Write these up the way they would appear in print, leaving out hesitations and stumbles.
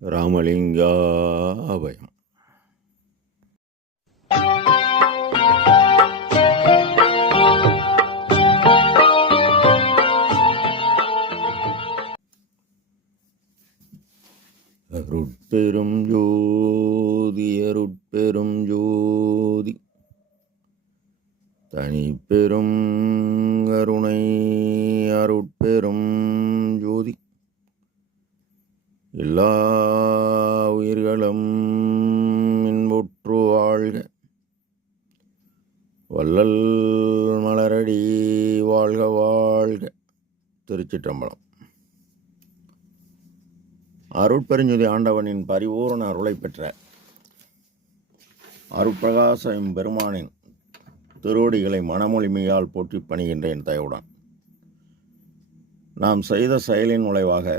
ராமலிங்கா அபயம். அருட்பெரும் ஜோதி அருட்பெரும் ஜோதி தனிப்பெரும் கருணை அருட்பெரும் ஜோதி எல்லா உயிர்களும் இன்புற்று வாழ்க. வள்ளல் மலரடி வாழ்க வாழ்க. திருச்சிற்றம்பலம். அருட்பெருஞ்சுதி ஆண்டவனின் பரிபூரண அருளை பெற்ற அருட்பிரகாச பெருமானின் திருவடிகளை மனமொழிமையால் போற்றி பணிகின்றேன் தயவுடன். நாம் செய்த செயலின் விளைவாக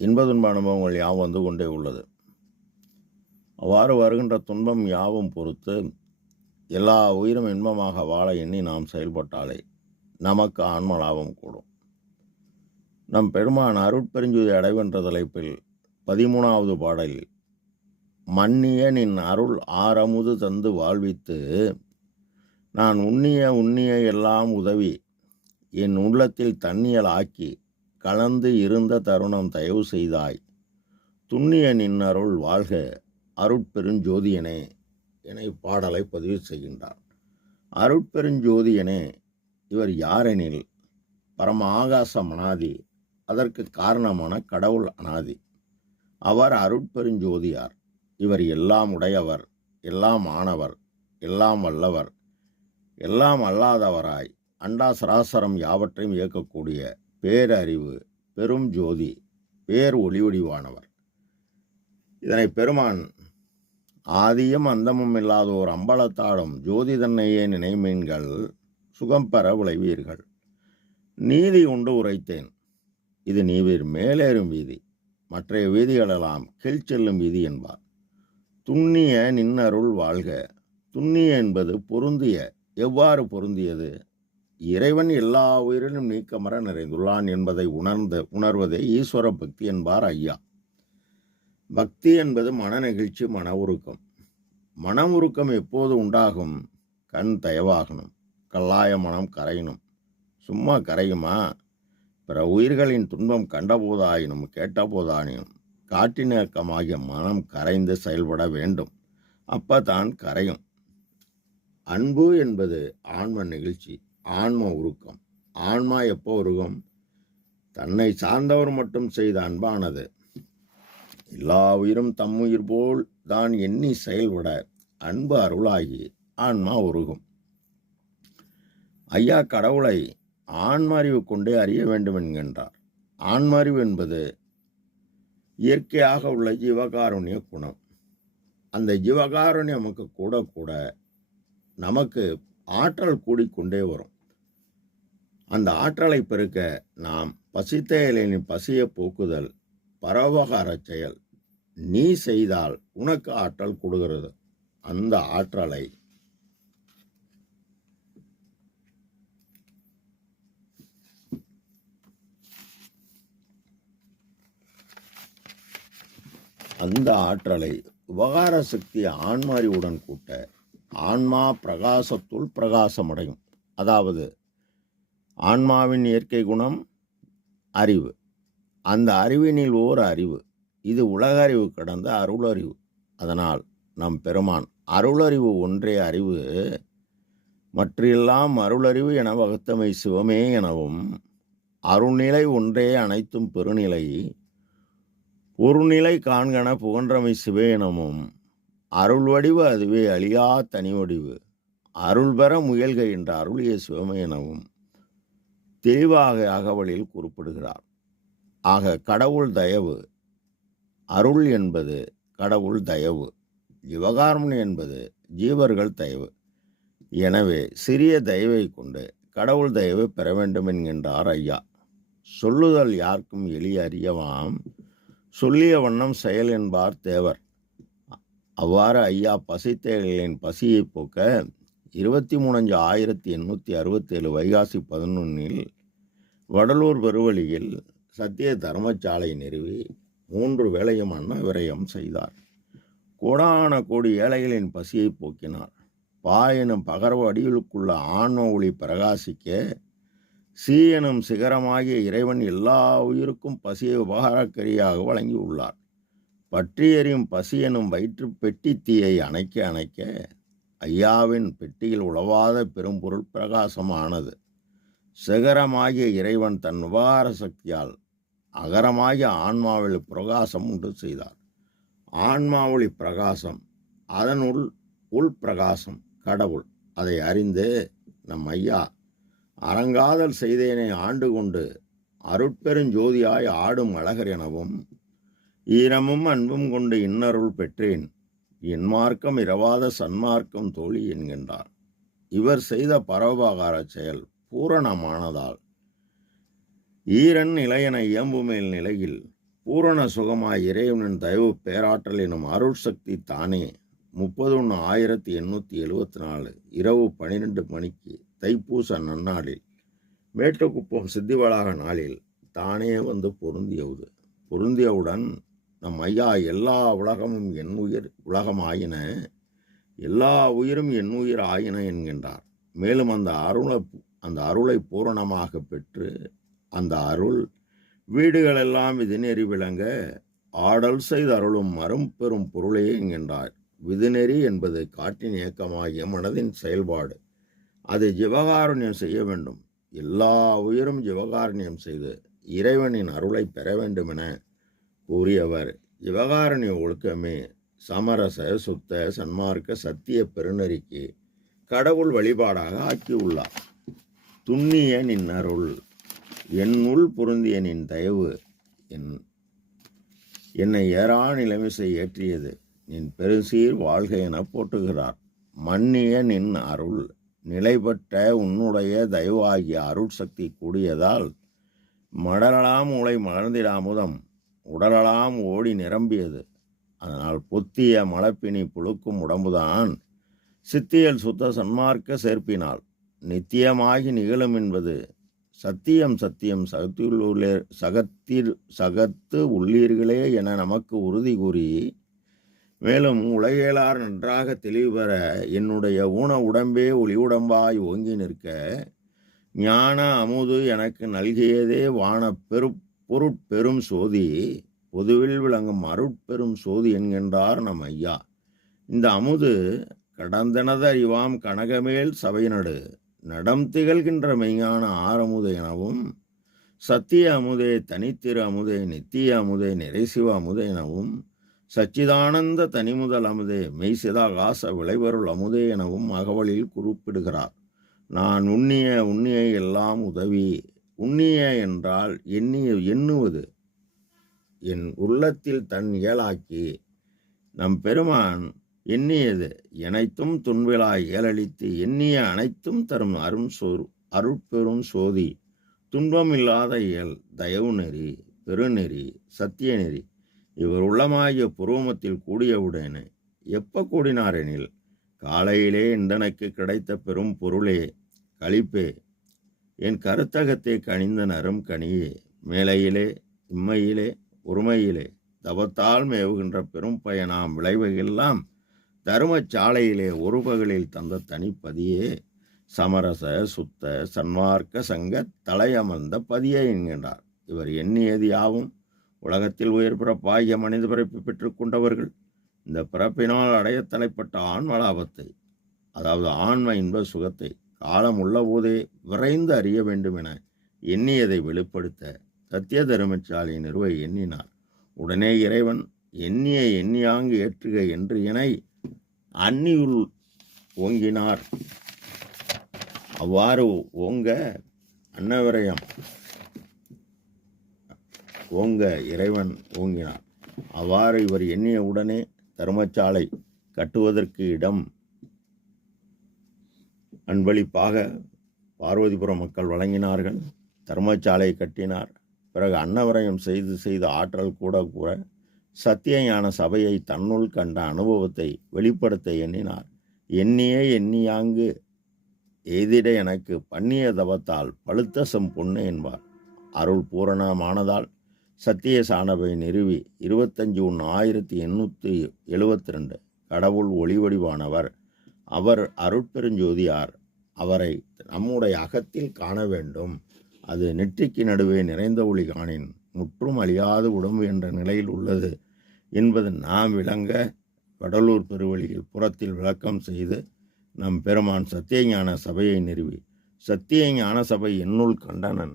இன்பதுன்ப அனுபவங்கள் யாவும் வந்து கொண்டே உள்ளது. அவ்வாறு வருகின்ற துன்பம் யாவும் பொறுத்து எல்லா உயிரும் இன்பமாக வாழ எண்ணி நாம் செயல்பட்டாலே நமக்கு ஆன்ம லாபம் கூடும். நம் பெருமான் அருட்பெருஞ்சுதி அடைவென்ற தலைப்பில் 13வது பாடலில் மன்னிய நின் அருள் ஆரமுது தந்து வாழ்வித்து நான் உண்ணிய எல்லாம் உதவி என் உள்ளத்தில் தண்ணியல் ஆக்கி கலந்து இருந்த தருணம் தயவு செய்தாய் துண்ணிய நின்னருள் வாழ்க அருட்பெருஞ்சோதியனே என பாடலை பதிவு செய்கின்றார். அருட்பெருஞ்சோதியனே இவர் யாரெனில் பரம ஆகாசம் அனாதி, அதற்கு காரணமான கடவுள் அனாதி. அவர் அருட்பெருஞ்சோதியார். இவர் எல்லாம் உடையவர், எல்லாம் ஆனவர், எல்லாம் வல்லவர், எல்லாம் அல்லாதவராய் அண்டா சராசரம் யாவற்றையும் இயக்கக்கூடிய பேரறிவு பெரும் ஜோதி பேர் ஒளிவடிவானவர். இதனை பெருமான் ஆதியும் அந்தமும் இல்லாத ஒரு அம்பலத்தாடும் ஜோதி தன்னையே நினைமீன்கள் சுகம் பெற விளைவீர்கள். நீதி உண்டு உரைத்தேன், இது நீவீர் மேலேறும் வீதி, மற்றைய வீதிகளெல்லாம் கீழ் செல்லும் வீதி என்பார். துண்ணிய நின்னருள் வாழ்க. துண்ணிய என்பது பொருந்திய. எவ்வாறு பொருந்தியது? இறைவன் எல்லா உயிரிலும் நீக்கமர நிறைந்துள்ளான் என்பதை உணர்வதே ஈஸ்வர பக்தி என்பார் ஐயா. பக்தி என்பது மன நெகிழ்ச்சி, மன உருக்கம். மன உருக்கம் எப்போது உண்டாகும்? கண் தயவாகணும், கல்லாய மனம் கரையணும். சும்மா கரையுமா? பிற உயிர்களின் துன்பம் கண்டபோதாயினும் கேட்டபோதாயினும் காட்டினக்கமாகிய மனம் கரைந்து செயல்பட வேண்டும். அப்பதான் கரையும். அன்பு என்பது ஆன்ம நெகிழ்ச்சி, ஆன்ம உருக்கம். ஆன்மா எப்போ உருகும்? தன்னை சார்ந்தவர் மட்டும் செய்த அன்பானது எல்லா உயிரும் தம்முயிர் போல் தான் எண்ணி செயல்பட அன்பு அருளாகி ஆன்மா உருகும். ஐயா கடவுளை ஆன்மாறிவு கொண்டே அறிய வேண்டும் என்கின்றார். ஆன்மாறிவு என்பது இயற்கையாக உள்ள ஜீவகாருண்ய குணம். அந்த ஜீவகாருண்யம் நமக்கு கூட கூட நமக்கு ஆற்றல் கூடிக்கொண்டே வரும். அந்த ஆற்றலை பெருக்க நாம் பசித்தேயலின் பசியை போக்குதல் பரோபகார செயல் நீ செய்தால் உனக்கு ஆற்றல் கொடுக்கிறது. அந்த ஆற்றலை உபகார சக்தியை ஆன்மாரிவுடன் கூட்ட ஆன்மா பிரகாசத்துள் பிரகாசமடையும். அதாவது ஆன்மாவின் இயற்கை குணம் அறிவு. அந்த அறிவினில் ஓர் அறிவு. இது உலக அறிவு கடந்த அருளறிவு. அதனால் நம் பெருமான் அருளறிவு ஒன்றே அறிவு, மற்றெல்லாம் அருளறிவு என வகுத்தமை சிவமே எனவும், அருள்நிலை ஒன்றே அனைத்தும் பெருநிலை, பொருநிலை காண்கன புகன்றமை சிவே எனவும், அருள் வடிவு அதுவே அழியா தனி வடிவு, அருள் பெற முயல்க என்ற அருளிய சிவமே எனவும் தெளிவாக அகவலில் குறிப்பிடுகிறார். ஆக கடவுள் தயவு, அருள் என்பது கடவுள் தயவு, ஜீவகாருண்யம் என்பது ஜீவர்கள் தயவு. எனவே சிறிய தயவை கொண்டு கடவுள் தயவை பெற வேண்டும் என்கின்றார் ஐயா. சொல்லுதல் யாருக்கும் எளிய அறியவாம், சொல்லிய வண்ணம் செயல் என்பார் தேவர். அவ்வாறு ஐயா பசித்தேயலின் பசியை போக்க 23/1867 வைகாசி 11 வடலூர் பெருவழியில் சத்திய தர்மசாலை நிறுவி 3 வேளையும் அன்ன விரயம் செய்தார். கோடான கோடி ஏழைகளின் பசியை போக்கினார். பா எனும் பகர்வு அடிகளுக்குள்ள ஆன்ம ஒளி பிரகாசிக்க சி எனும் சிகரமாகிய இறைவன் எல்லா உயிருக்கும் பசியை உபகாரக்கரியாக வழங்கியுள்ளார். பற்றி எறியும் பசி எனும் வயிற்று பெட்டி தீயை அணைக்க அணைக்க ஐயாவின் பெட்டியில் உழவாத பெரும்பொருள் பிரகாசமானது. சிகரமாகிய இறைவன் தன் உபகார சக்தியால் அகரமாகிய ஆன்மாவில் பிரகாசம் உண்டு செய்தார். ஆன்மாவொளி பிரகாசம், அதனுள் உள் பிரகாசம் கடவுள். அதை அறிந்து நம் ஐயா அறங்காதல் செய்தேனை ஆண்டு கொண்டு அருட்பெருஞ்சோதியாய் ஆடும் அழகர் எனவும் ஈரமும் அன்பும் கொண்டு இன்னருள் பெற்றேன், என் மார்க்கம் இரவாத சன்மார்க்கம் தோழி என்கின்றார். இவர் செய்த பரோபகார செயல் பூரணமானதால் ஈரன் நிலையென இயம்புமேல் நிலையில் பூரண சுகமாய் இறைவனின் தயவு பேராற்றல் எனும் அருள் சக்தி தானே 31/1874 இரவு 12 மணிக்கு தைப்பூச நன்னாளில் மேட்டுக்குப்பம் சித்திவளாக நாளில் தானே வந்து பொருந்தியவுது. பொருந்தியவுடன் நம் ஐயா எல்லா உலகமும் என் உயிர் உலகம் ஆயின, எல்லா உயிரும் என் உயிர் ஆயின என்கின்றார். மேலும் அந்த அருளை பூரணமாக பெற்று அந்த அருள் வீடுகளெல்லாம் விதிநெறி விளங்க ஆடல் செய்த அருளும் மரும் பெரும் பொருளே என்கின்றார். விதிநெறி என்பது காற்றின் இயக்கமாகிய மனதின் செயல்பாடு. அது ஜீவகாருண்யம் செய்ய வேண்டும். எல்லா உயிரும் ஜீவகாருண்யம் செய்து இறைவனின் அருளை பெற வேண்டுமென கூறியவர் ஜீவகாருண்ய ஒழுக்கமே சமரச சுத்த சன்மார்க்க சத்திய பெருநெறிக்கு கடவுள் வழிபாடாக ஆக்கியுள்ளார். துண்ணிய நின் அருள் என் உள் பொருந்திய நின் தயவு என்னை ஏறா நிலைமிசை ஏற்றியது, நின் பெருசீர் வாழ்க என போற்றுகிறார். மன்னிய நின் அருள் நிலைபெற்ற உன்னுடைய தயவாகிய அருள் சக்தி கூடியதால் மடலலாம் உலை மலர்ந்திடாமுதம் உடலலாம் ஓடி நிரம்பியது. அதனால் பொத்திய மலப்பினி புழுக்கும் உடம்புதான் சித்தியல் சுத்த சன்மார்க்க சேர்ப்பினால் நித்தியமாகி நிகழும் என்பது சத்தியம் சத்தியம் சகத்து உள்ளீர்களே என நமக்கு உறுதி கூறி, மேலும் உலகேளார் நன்றாக தெளிவு பெற என்னுடைய ஊன உடம்பே ஒளி உடம்பாய் ஓங்கி நிற்க ஞான அமுது எனக்கு நல்கியதே வான பொருட்பெரும் சோதி பொதுவில் விளங்கும் அருட்பெரும் சோதி என்கின்றார் நம் ஐயா. இந்த அமுது கடந்தனது அறிவாம் கனகமேல் சபையினடு நடம் திகழ்கின்ற மெய்ஞான ஆரமுதை எனவும் சத்திய அமுதே தனித்திரு அமுதே நித்திய அமுதே நிறைசிவ அமுதே எனவும் சச்சிதானந்த தனிமுதல் அமுதே மெய்சிதாகாச விளைவருள் அமுதே எனவும் அகவலில் குறிப்பிடுகிறார். நான் உண்ணிய எல்லாம் உதவி. உண்ணிய என்றால் எண்ணுவது, என் உள்ளத்தில் தன் இயலாக்கி நம் பெருமான் எண்ணியது எனைத்தும் துன்பிலாய் ஏலளித்து எண்ணிய அனைத்தும் தரும் அருட்பெரும் சோதி துன்பமில்லாத இயல் தயவு நெறி பெருநெறி சத்திய நெறி இவர் உள்ளமாகிய புருவமத்தில் கூடியவுடனே எப்ப கூடினாரெனில் காலையிலே இந்தனுக்கு கிடைத்த பெரும் பொருளே களிப்பே என் கருத்தகத்தை கனிந்த நரும் கனியே மேலையிலே இம்மையிலே ஒருமையிலே தவத்தால் மேவுகின்ற பெரும் பயனாம் விளைவுகெல்லாம் தருமச்சாலையிலே ஒரு பகலில் தந்த தனிப்பதியே சமரச சுத்த சன்மார்க்க சங்க தலையமர்ந்த பதியே என்கின்றார். இவர் எண்ணியது யாவும் உலகத்தில் உயர் பிறப்பாகிய மனித பிறப்பு பெற்று கொண்டவர்கள் இந்த பிறப்பினால் அடைய தலைப்பட்ட ஆன்ம லாபத்தை, அதாவது ஆன்ம இன்ப சுகத்தை காலம் உள்ள போதே விரைந்து அறிய வேண்டும் என எண்ணியதை வெளிப்படுத்த சத்திய தருமச்சாலை நிறுவ எண்ணினார். உடனே இறைவன் எண்ணியாங்கு ஏற்றுக என்று இணை அந்நியுள் ஓங்கினார். அவ்வாறு ஓங்க அன்னவிரயம் ஓங்க இறைவன் ஓங்கினார். அவ்வாறு இவர் எண்ணிய உடனே தர்மசாலை கட்டுவதற்கு இடம் அன்பளிப்பாக பார்வதிபுரம் மக்கள் வழங்கினார்கள். தர்மசாலை கட்டினார். பிறகு அன்னவரயம் செய்து ஆற்றல் கூட சத்திய ஞான சபையை தன்னுள் கண்ட அனுபவத்தை வெளிப்படுத்த எண்ணினார். எண்ணியாங்கு எய்திட எனக்கு பண்ணிய தவத்தால் பழுத்த செம் பொண்ணு என்பார். அருள் பூரணமானதால் சத்திய சாணபை நிறுவி 25/1/1872 கடவுள் ஒளிவடிவானவர். அவர் அருட்பெருஞ்சோதியார். அவரை நம்முடைய அகத்தில் காண வேண்டும். அது நெற்றிக்கு நடுவே நிறைந்த ஒளி காணின் முற்றும் அழியாது உடம்பு என்ற நிலையில் உள்ளது என்பது நாம் விளங்க வடலூர் பெருவழியில் புறத்தில் விளக்கம் செய்து நம் பெருமான் சத்தியஞான சபையை நிறுவி, சத்திய ஞான சபை என்னுள் கண்டனன்,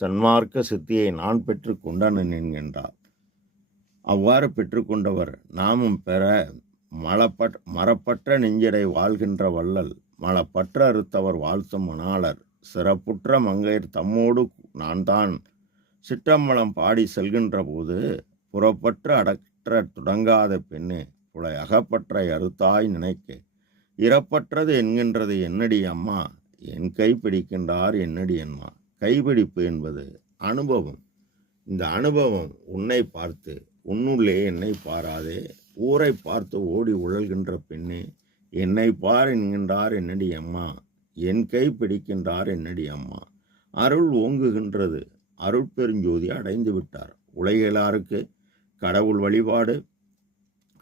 சன்மார்க்க சித்தியை நான் பெற்று கொண்டனன் என்கின்றார். அவ்வாறு பெற்றுக்கொண்டவர் நாமும் பெற மரப்பற்ற நெஞ்சடை வாழ்கின்ற வள்ளல், மலப்பற்ற அறுத்தவர் வாழ்த்தும் மணாளர், சிறப்புற்ற மங்கையர் தம்மோடு நான் தான் சிற்றம்பலம் பாடி செல்கின்ற போது, புறப்பற்ற அடற்ற தொடங்காத பெண்ணே புலை அகப்பற்றை அறுத்தாய் நினைக்க, இறப்பற்றது என்கின்றது என்னடி அம்மா, என் கை பிடிக்கின்றார் என்னடி அம்மா. கைப்பிடிப்பு என்பது அனுபவம். இந்த அனுபவம் உன்னை பார்த்து உன்னுள்ளே என்னை பாராதே, ஊரை பார்த்து ஓடி உழல்கின்ற பெண்ணே என்னை பார் என்கின்றார் என்னடி அம்மா, என் கை பிடிக்கின்றார் என்னடி அம்மா. அருள் ஓங்குகின்றது. அருட்பெருஞ்சோதி அடைந்து விட்டார். உலகிலாருக்கு கடவுள் வழிபாடு,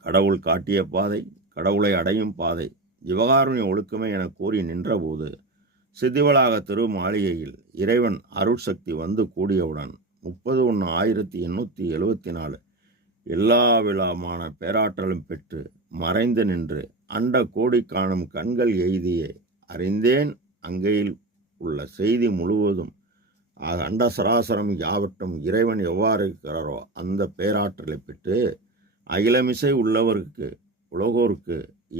கடவுள் காட்டிய பாதை, கடவுளை அடையும் பாதை, ஜீவகாருண்ய ஒழுக்கமே என கூறி நின்றபோது சித்திவளாக திரு மாளிகையில் இறைவன் அருட்சக்தி வந்து கூடியவுடன் 30/1/1874 எல்லா விழாமான பேராற்றலும் பெற்று மறைந்து நின்று அண்ட கோடி காணும் கண்கள் எய்தியே அறிந்தேன் அங்கையில் உள்ள செய்தி முழுவதும். அண்ட சராசரம் யாவற்றும் இறைவன் எவ்வாறு இருக்கிறாரோ அந்த பேராற்றலை பெற்று அகிலமிசை உள்ளவருக்கு உலகோருக்கு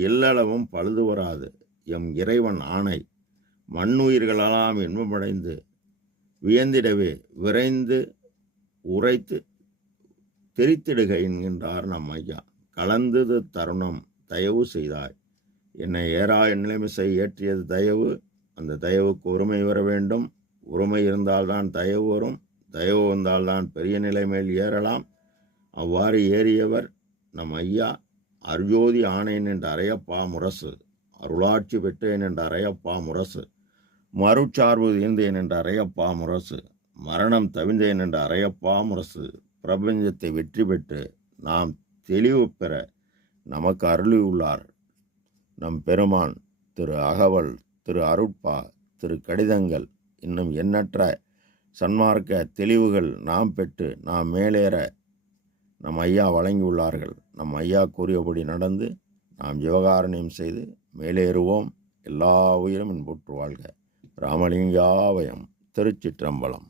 எல்லளவும் பழுது வராது எம் இறைவன் ஆணை மண்ணுயிர்களெல்லாம் இன்பமடைந்து வியந்திடவே விரைந்து உரைத்து தெரித்திடுக என்கின்றார் நம் ஐயா. கலந்தது தருணம் தயவு செய்தாய், என்னை ஏறா நிலைமிசை ஏற்றியது தயவு. அந்த தயவுக்கு உரிமை வர வேண்டும். உரிமை இருந்தால்தான் தயவு வரும். தயவு வந்தால்தான் பெரிய நிலை மேல் ஏறலாம். அவ்வாறு ஏறியவர் நம் ஐயா. அருஜோதி ஆனேன் என்று அறையப்பா முரசு, அருளாட்சி பெற்றேன் என்று அறையப்பா முரசு, மறுச்சார்பு தீர்ந்தேன் என்று அறையப்பா முரசு, மரணம் தவிந்தேன் என்று அறையப்பா முரசு. பிரபஞ்சத்தை வெற்றி பெற்று நாம் தெளிவு பெற நமக்கு அருளியுள்ளார் நம் பெருமான். திரு அகவல், திரு அருட்பா, திரு கடிதங்கள், இன்னும் எண்ணற்ற சன்மார்க்க தெளிவுகள் நாம் பெற்று நாம் மேலேற நம் ஐயா வழங்கியுள்ளார்கள். நம் ஐயா கூறியபடி நடந்து நாம் ஜீவகாருண்யம் செய்து மேலேறுவோம். எல்லா உயிரும் இன்புற்று வாழ்க. ராமலிங்காவயம். திருச்சிற்றம்பலம்.